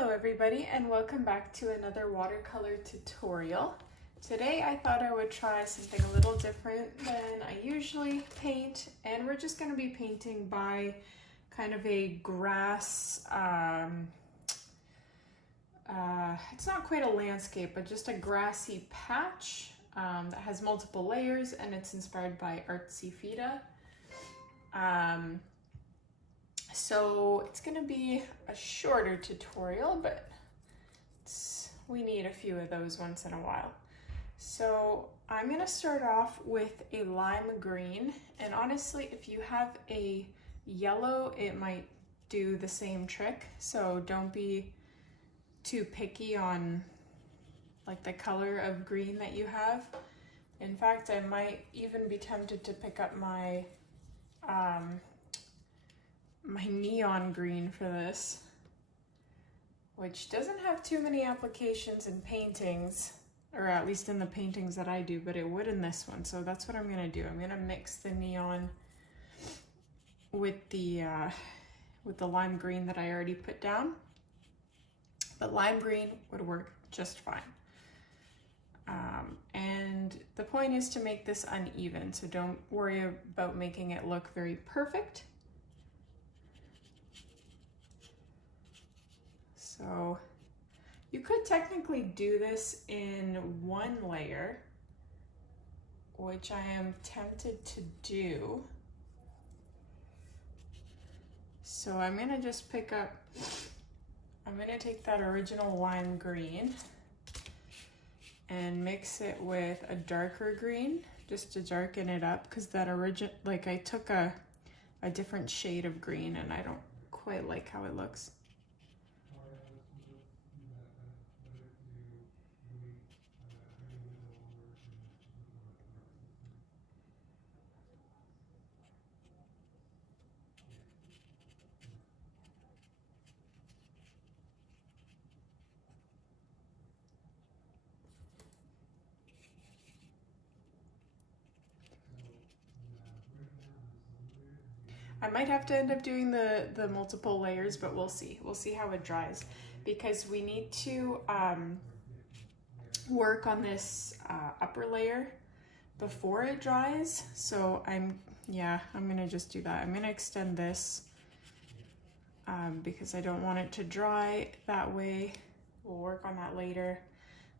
Hello everybody and welcome back to another watercolor tutorial. Today I thought I would try something a little different than I usually paint, and we're just going to be painting by kind of a grass, it's not quite a landscape, but just a grassy patch that has multiple layers, and it's inspired by Artsy Fita. So it's going to be a shorter tutorial, but we need a few of those once in a while. So I'm going to start off with a lime green, and honestly, if you have a yellow, it might do the same trick. So don't be too picky on like the color of green that you have. In fact, I might even be tempted to pick up my my neon green for this, which doesn't have too many applications in paintings, or at least in the paintings that I do, but it would in this one. So that's what I'm gonna do. I'm gonna mix the neon with the lime green that I already put down. But lime green would work just fine. And the point is to make this uneven, so don't worry about making it look very perfect. So you could technically do this in one layer, which I am tempted to do. So I'm gonna just pick up, I'm gonna take that original lime green and mix it with a darker green just to darken it up, because that like I took a different shade of green and I don't quite like how it looks. I might have to end up doing the multiple layers, but we'll see. We'll see how it dries, because we need to work on this upper layer before it dries. So I'm gonna just do that. I'm gonna extend this because I don't want it to dry that way. We'll work on that later.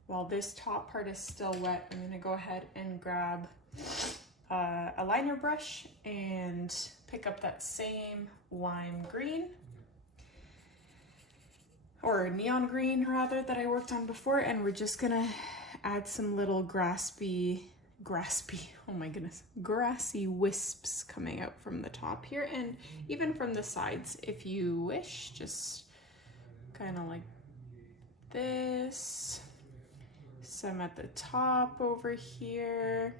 While this top part is still wet, I'm gonna go ahead and grab a liner brush and pick up that same lime green, or neon green rather, that I worked on before, and we're just gonna add some little grassy, oh my goodness, grassy wisps coming out from the top here, and even from the sides if you wish, just kind of like this. Some at the top over here.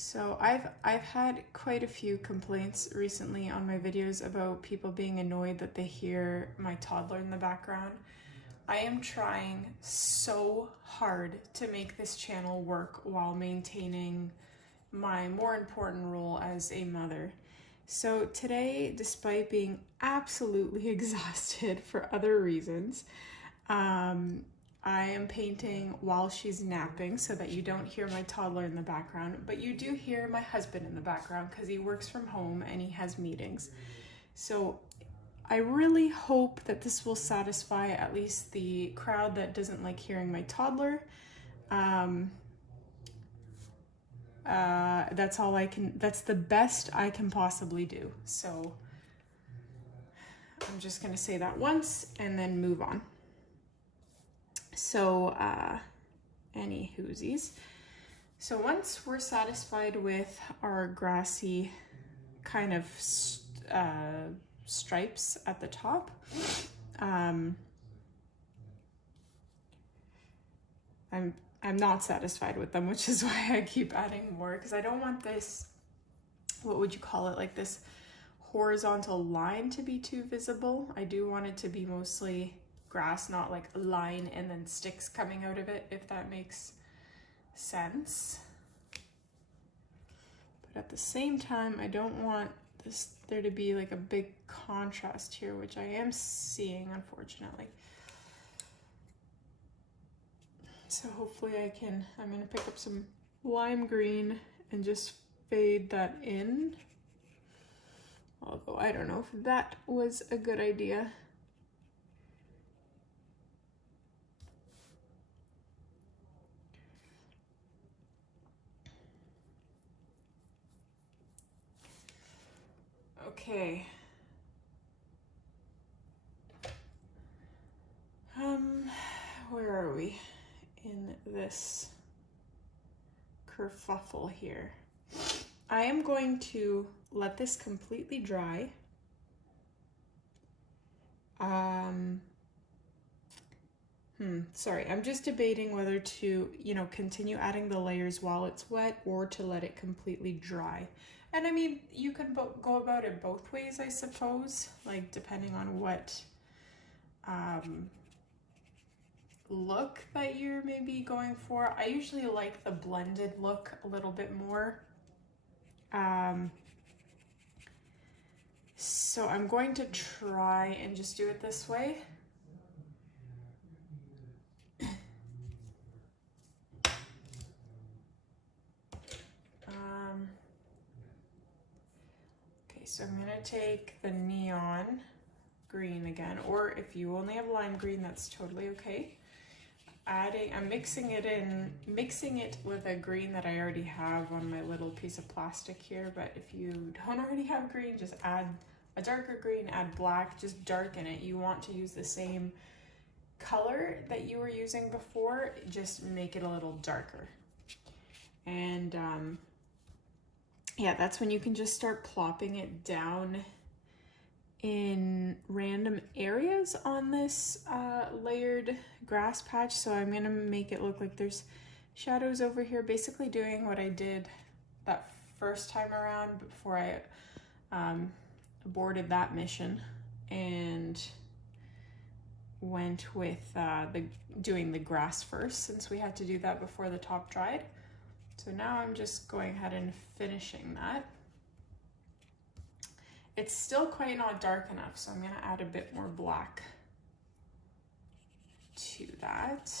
So I've had quite a few complaints recently on my videos about people being annoyed that they hear my toddler in the background. I am trying so hard to make this channel work while maintaining my more important role as a mother. So today, despite being absolutely exhausted for other reasons, I am painting while she's napping so that you don't hear my toddler in the background, but you do hear my husband in the background because he works from home and he has meetings. So I really hope that this will satisfy at least the crowd that doesn't like hearing my toddler. That's all I can, that's the best I can possibly do. So I'm just gonna say that once and then move on. So, any whoosies. So once we're satisfied with our grassy kind of stripes at the top, I'm not satisfied with them, which is why I keep adding more, because I don't want this, what would you call it, like this horizontal line to be too visible. I do want it to be mostly grass, not like a line and then sticks coming out of it, if that makes sense. But at the same time, I don't want there to be like a big contrast here, which I am seeing, unfortunately. So hopefully I'm gonna pick up some lime green and just fade that in. Although I don't know if that was a good idea. Okay. Where are we in this kerfuffle here? I am going to let this completely dry. Sorry, I'm just debating whether to, continue adding the layers while it's wet or to let it completely dry. And I mean, you can go about it both ways, I suppose, like depending on what look that you're maybe going for. I usually like the blended look a little bit more. So I'm going to try and just do it this way. Okay, so I'm gonna take the neon green again, or if you only have lime green, that's totally okay. I'm mixing it with a green that I already have on my little piece of plastic here, but if you don't already have green, just add a darker green, add black, just darken it. You want to use the same color that you were using before, just make it a little darker. And yeah, that's when you can just start plopping it down in random areas on this layered grass patch. So I'm gonna make it look like there's shadows over here, basically doing what I did that first time around before I aborted that mission and went with doing the grass first, since we had to do that before the top dried. So now I'm just going ahead and finishing that. It's still quite not dark enough, so I'm gonna add a bit more black to that,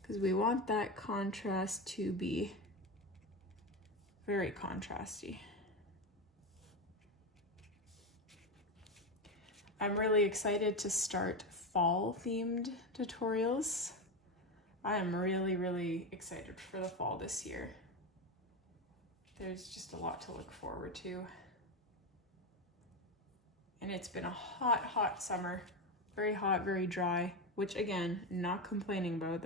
because we want that contrast to be very contrasty. I'm really excited to start fall themed tutorials. I am really, really excited for the fall this year. There's just a lot to look forward to. And it's been a hot, hot summer. Very hot, very dry, which again, not complaining about.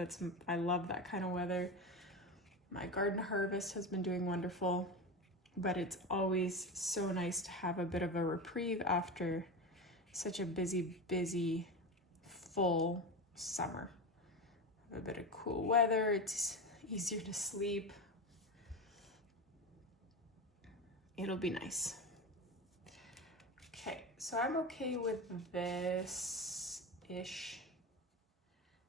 I love that kind of weather. My garden harvest has been doing wonderful, but it's always so nice to have a bit of a reprieve after such a busy, busy, full summer. A bit of cool weather, it's easier to sleep. It'll be nice. Okay, so I'm okay with this-ish.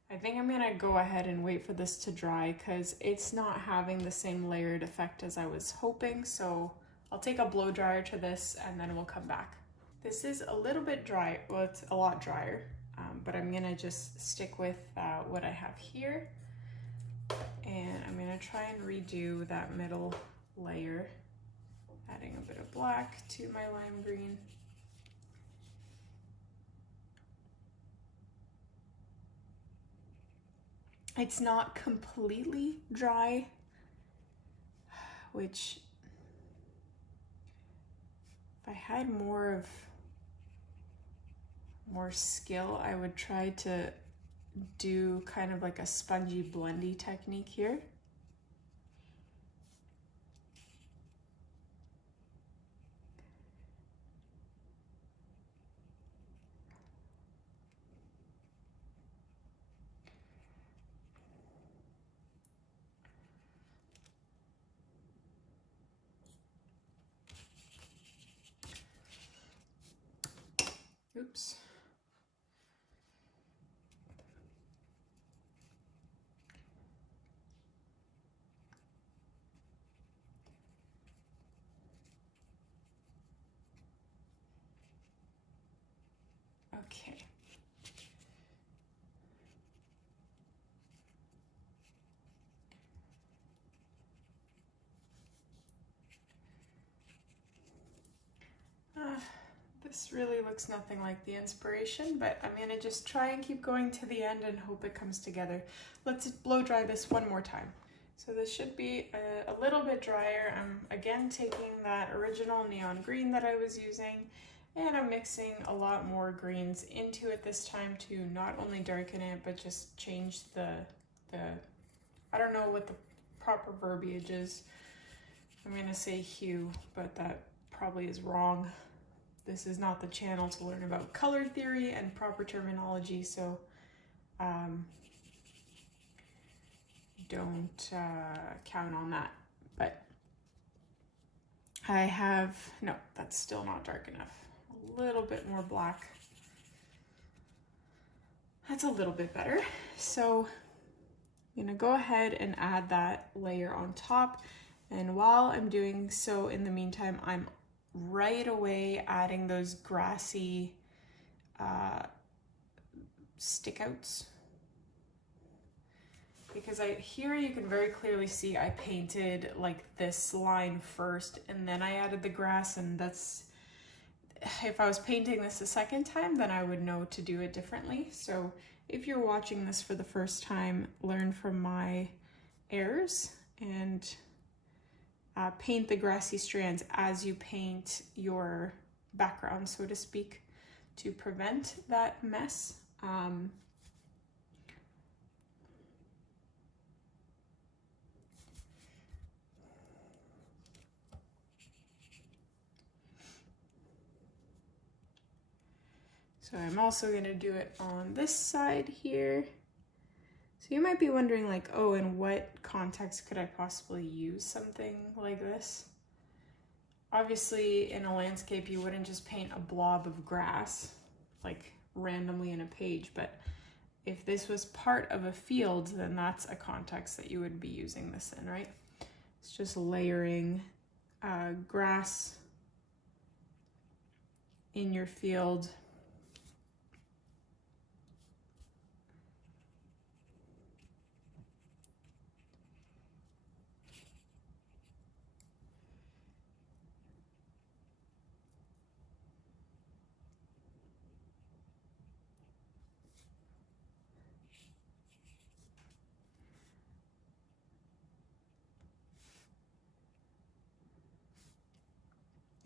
I think I'm gonna go ahead and wait for this to dry because it's not having the same layered effect as I was hoping. So I'll take a blow dryer to this and then we'll come back. This is a little bit dry, well, it's a lot drier, but I'm gonna just stick with what I have here. And I'm gonna try and redo that middle layer, adding a bit of black to my lime green. It's not completely dry, which if I had more skill, I would try to do kind of like a spongy blendy technique here. Oops. Okay. This really looks nothing like the inspiration, but I'm gonna just try and keep going to the end and hope it comes together. Let's blow dry this one more time. So this should be a little bit drier. I'm again taking that original neon green that I was using, and I'm mixing a lot more greens into it this time to not only darken it, but just change the I don't know what the proper verbiage is. I'm gonna say hue, but that probably is wrong. This is not the channel to learn about color theory and proper terminology, so don't count on that. But I have, no, that's still not dark enough. A little bit more black. That's a little bit better. So I'm gonna go ahead and add that layer on top. And while I'm doing so, in the meantime, I'm right away adding those grassy stickouts, because here you can very clearly see I painted like this line first and then I added the grass, and that's, if I was painting this a second time, then I would know to do it differently. So if you're watching this for the first time, learn from my errors and paint the grassy strands as you paint your background, so to speak, to prevent that mess. So I'm also going to do it on this side here. So you might be wondering like, oh, in what context could I possibly use something like this? Obviously, in a landscape, you wouldn't just paint a blob of grass like randomly in a page, but if this was part of a field, then that's a context that you would be using this in, right? It's just layering grass in your field.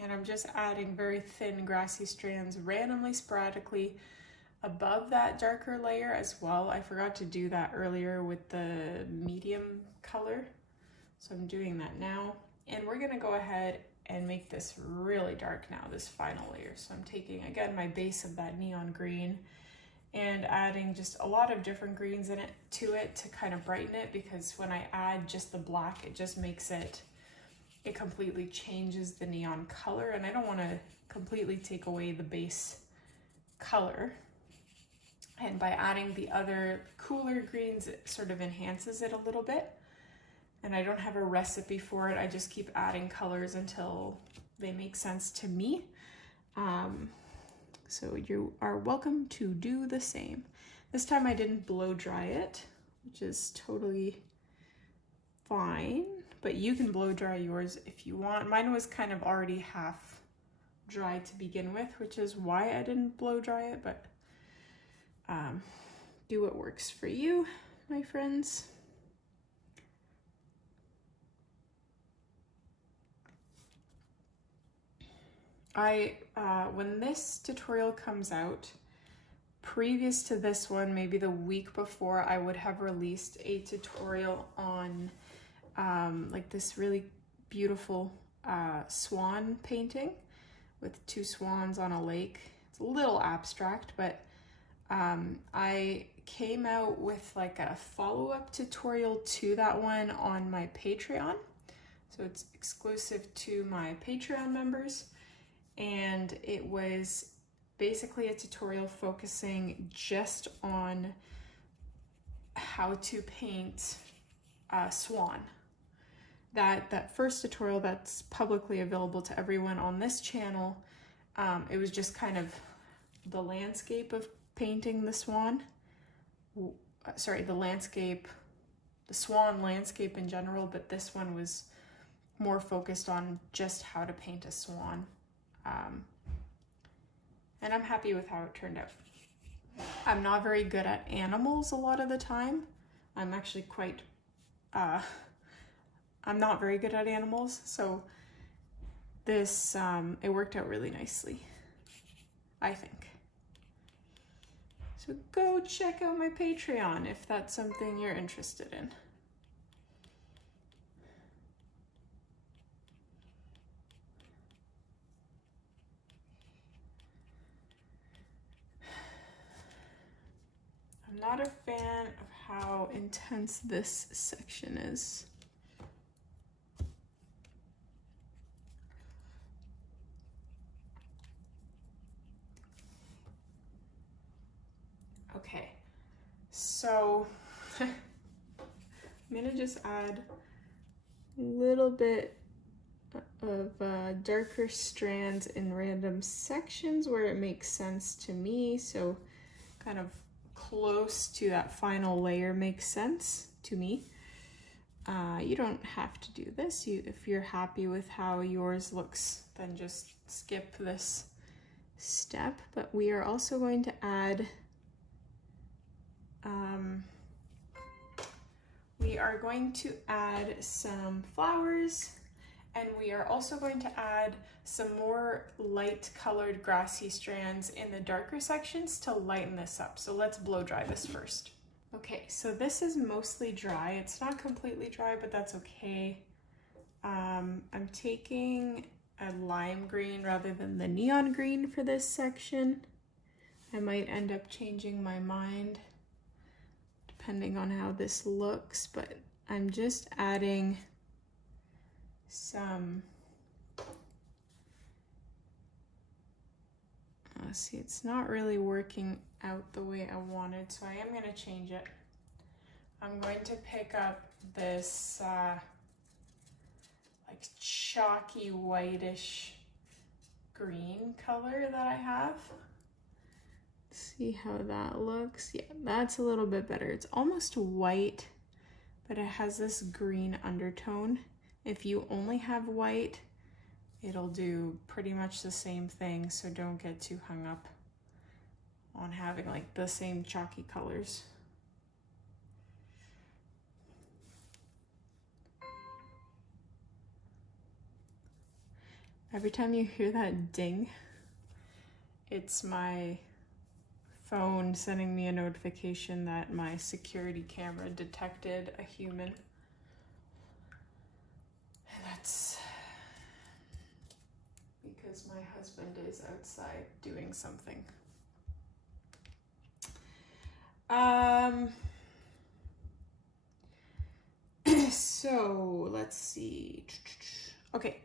And I'm just adding very thin grassy strands randomly, sporadically above that darker layer as well. I forgot to do that earlier with the medium color, so I'm doing that now. And we're gonna go ahead and make this really dark now, this final layer. So I'm taking, again, my base of that neon green and adding just a lot of different greens in it to kind of brighten it, because when I add just the black, it just makes it completely changes the neon color, and I don't want to completely take away the base color. And by adding the other cooler greens, it sort of enhances it a little bit. And I don't have a recipe for it. I just keep adding colors until they make sense to me. So you are welcome to do the same. This time I didn't blow dry it, which is totally fine, but you can blow dry yours if you want. Mine was kind of already half dry to begin with, which is why I didn't blow dry it, but do what works for you, my friends. When this tutorial comes out, previous to this one, maybe the week before, I would have released a tutorial on like this really beautiful swan painting with two swans on a lake. It's a little abstract, but I came out with like a follow-up tutorial to that one on my Patreon. So it's exclusive to my Patreon members. And it was basically a tutorial focusing just on how to paint a swan. That first tutorial that's publicly available to everyone on this channel, it was just kind of the landscape of painting the swan. Sorry, the swan landscape in general, but this one was more focused on just how to paint a swan. And I'm happy with how it turned out. I'm not very good at animals a lot of the time. I'm actually quite, I'm not very good at animals, so this, it worked out really nicely, I think. So go check out my Patreon if that's something you're interested in. I'm not a fan of how intense this section is. Okay, so I'm gonna just add a little bit of darker strands in random sections where it makes sense to me, so kind of close to that final layer makes sense to me. You don't have to do this. If you're happy with how yours looks, then just skip this step. But we are also going to add some flowers, and we are also going to add some more light colored grassy strands in the darker sections to lighten this up. So let's blow dry this first. Okay, so this is mostly dry. It's not completely dry, but that's okay. I'm taking a lime green rather than the neon green for this section. I might end up changing my mind depending on how this looks, but I'm just adding some, see, it's not really working out the way I wanted, so I am going to change it. I'm going to pick up this like chalky whitish green color that I have. See how that looks? Yeah, that's a little bit better. It's almost white, but it has this green undertone. If you only have white, it'll do pretty much the same thing, so don't get too hung up on having like the same chalky colors. Every time you hear that ding, it's my phone sending me a notification that my security camera detected a human. And that's because my husband is outside doing something. So let's see. Okay,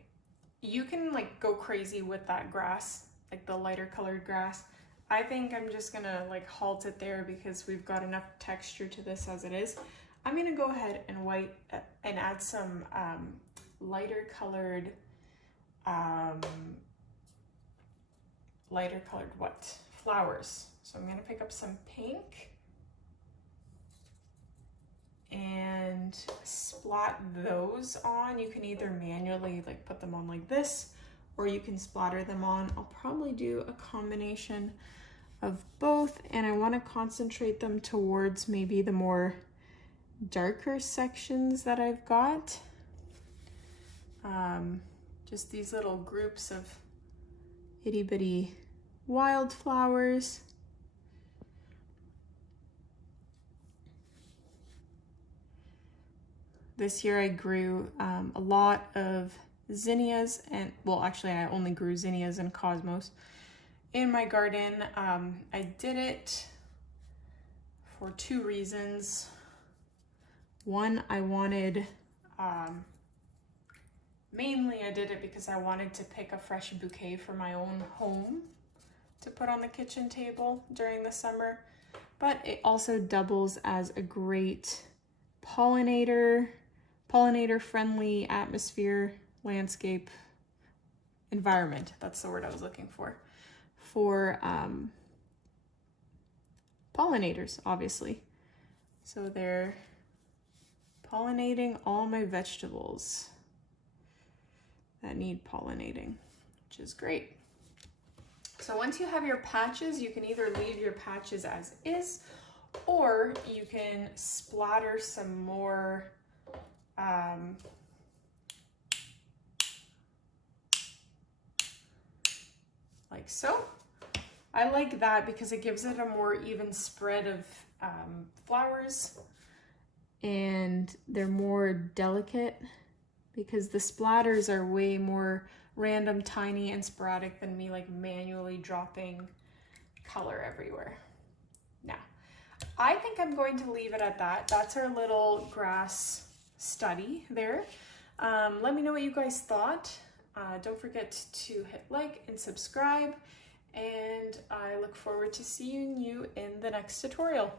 you can like go crazy with that grass, like the lighter colored grass. I think I'm just gonna like halt it there because we've got enough texture to this as it is. I'm gonna go ahead and add some lighter colored flowers. So I'm gonna pick up some pink and splat those on. You can either manually like put them on like this, or you can splatter them on. I'll probably do a combination of both, and I want to concentrate them towards maybe the more darker sections that I've got. Just these little groups of itty bitty wildflowers. This year I grew a lot of zinnias, and well, actually I only grew zinnias and cosmos in my garden. I did it for two reasons. One, I wanted, mainly I did it because I wanted to pick a fresh bouquet for my own home to put on the kitchen table during the summer, but it also doubles as a great pollinator friendly atmosphere, landscape, environment. That's the word I was looking for pollinators, obviously. So they're pollinating all my vegetables that need pollinating, which is great. So once you have your patches, you can either leave your patches as is, or you can splatter some more like so. I like that because it gives it a more even spread of flowers, and they're more delicate, because the splatters are way more random, tiny, and sporadic than me like manually dropping color everywhere. Now, I think I'm going to leave it at that. That's our little grass study there. Let me know what you guys thought. Don't forget to hit like and subscribe, and I look forward to seeing you in the next tutorial.